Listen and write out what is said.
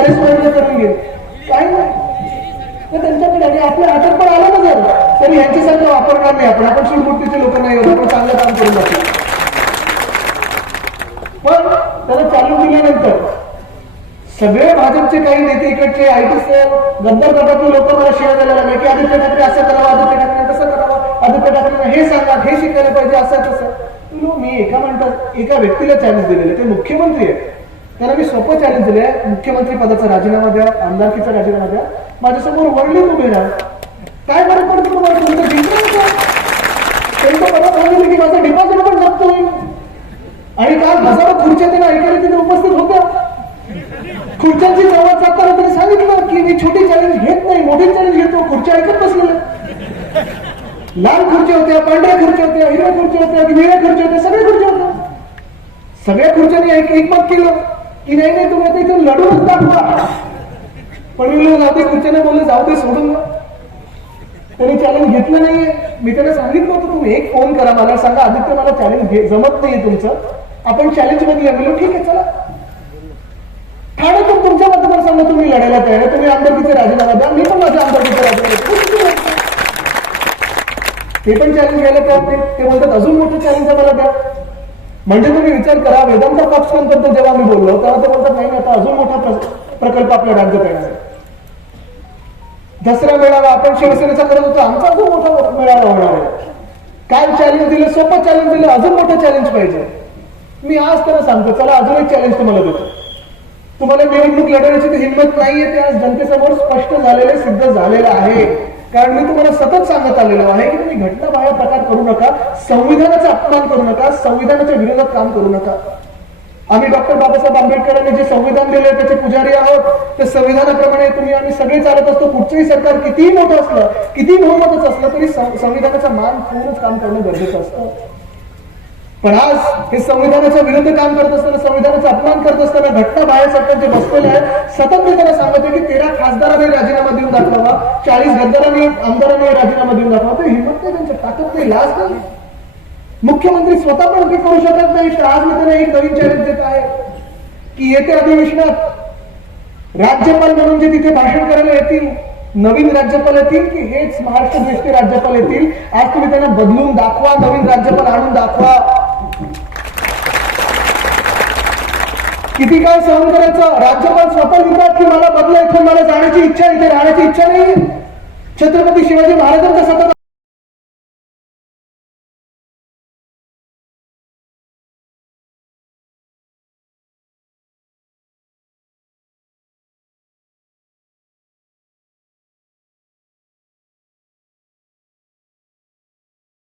Arrest वगैरे करून घेईल काय नाही. तर त्यांच्याकडे आणि आपल्या हातात पण आलं ना जर तरी ह्यांच्यासारखं वापरणार नाही आपण. आपण शिवमूर्तीचे लोक नाही आहोत. आपण चांगलं काम करून जातो पण त्याला चालू दिल्यानंतर सगळे भाजपचे काही नेते इकडचे आय टी सेल गद्दार गटातले लोक मला शेअर द्यायला लागले की आदित्य ठाकरे असं करावं आदित्य ठाकरे तसं करावं आदित्य ठाकरे हे सांगा हे शिकायला पाहिजे असं तसं. मी एका म्हणतात एका व्यक्तीला चॅलेंज दिलेलं ते मुख्यमंत्री आहे त्याला मी सोपं चॅलेंज दिलंय. मुख्यमंत्री पदाचा राजीनामा द्या आमदारकीचा राजीनामा द्या. माझ्यासमोर वरलीत उभे राहा. काय फरक पडतो तुम्हाला? तुमचं जिंकलं त्यांचं सांगितलं की माझं डिपॉझिट पण जप्त होईल. आणि काल हजारो खुर्च्या त्यांना ऐकायला तिथे उपस्थित होत्या. खुर्च्यांची संवाद साधताना त्यांनी सांगितलं की मी छोटी चॅलेंज घेत नाही मोठी चॅलेंज घेतो. खुर्च्या ऐकत बसलेल्या. लाल खुर्च्या होत्या पांढऱ्या खुर्च्या होत्या हिरव्या खुर्च्या होत्या निळ्या खुर्च्या होत्या सगळ्या खुर्च्या होत्या. सगळ्या खुर्च्यांनी एक एकमत केलं. की नाही नाही तुम्ही आता इथून लढूनच दाखवा. पण मी जाऊ दे खुर्च्याने बोललं जाऊ दे सोडून त्यांनी चॅलेंज घेतलं नाहीये. मी त्यांना सांगितलं होतं तुम्ही एक फोन करा मला सांगा आदित्य मला चॅलेंज जमत नाहीये तुमचं. आपण चॅलेंजमध्ये या. ठीक आहे चला. ठाण्यातून तुमच्या मतदारसंघात तुम्ही लढायला तयार आहे. तुम्ही आमदारकीचे राजीनामा द्या. मी पण माझ्या आमदारकीचे राजीनामा ते पण चॅलेंज घ्यायला तयार ते ते बोलतात अजून मोठं चॅलेंज मला द्या. म्हणजे तुम्ही विचार करा वेदांत फॉक्सकॉनबद्दल जेव्हा मी बोललो तेव्हा ते बोलतात नाही आता अजून मोठा प्रकल्प आपल्या राज्यात येणार आहे दसरा मेळावा आपण शिवसेनेचा करत होतो आमचा अजून मोठा मेळावा होणार आहे. काय चॅलेंज दिलं सोपं चॅलेंज दिलं अजून मोठं चॅलेंज पाहिजे. मी आज त्यांना सांगतो चला अजून एक चॅलेंज तुम्हाला देतो. तुम्हाला निवडणूक लढवण्याची हिंमत नाहीये ते आज जनतेसमोर स्पष्ट झालेले सिद्ध झालेलं आहे. कारण मी तुम्हाला सतत सांगत आलेलो आहे की तुम्ही घटनाबाह्य प्रकार करू नका संविधानाचा अपमान करू नका संविधानाच्या विरोधात काम करू नका. आम्ही डॉक्टर बाबासाहेब आंबेडकरांनी जे संविधान दिले त्याचे पुजारी आहोत. तर संविधानाप्रमाणे तुम्ही आम्ही सगळे चालत असतो. कुठचंही सरकार कितीही मोठं असलं कितीही बहुमतच असलं तरी संविधानाचा मान ठेवूनच काम करणं गरजेचं असतं. पण आज हे संविधानाच्या विरुद्ध काम करत असताना संविधानाचा अपमान करत असताना घटना बाहेर सरकार जे बसलेले आहेत सतत मी त्यांना सांगतो की तेरा खासदारांनी राजीनामा देऊन दाखवावा चाळीस गद्दारांनी आमदारांनी राजीनामा देऊन दाखवा ते हिंमत नाही त्यांच्या ताकद नाही लाज नाही. मुख्यमंत्री स्वतः पण काही करू शकत नाही तर आज मी त्यांना एक नवीन चॅलेंज देत आहे की येत्या अधिवेशनात राज्यपाल म्हणून जे तिथे भाषण करायला येतील नवीन राज्यपाल येतील की हेच महाराष्ट्र दृष्टी राज्यपाल येतील आज तुम्ही त्यांना बदलून दाखवा नवीन राज्यपाल आणून दाखवा. किती काय सहन करायचं राज्यपाल स्वतः लिहितात की मला बदला इथून मला जाण्याची इच्छा आहे, इथे राहण्याची इच्छा नाही. छत्रपती शिवाजी महाराजांचा सतत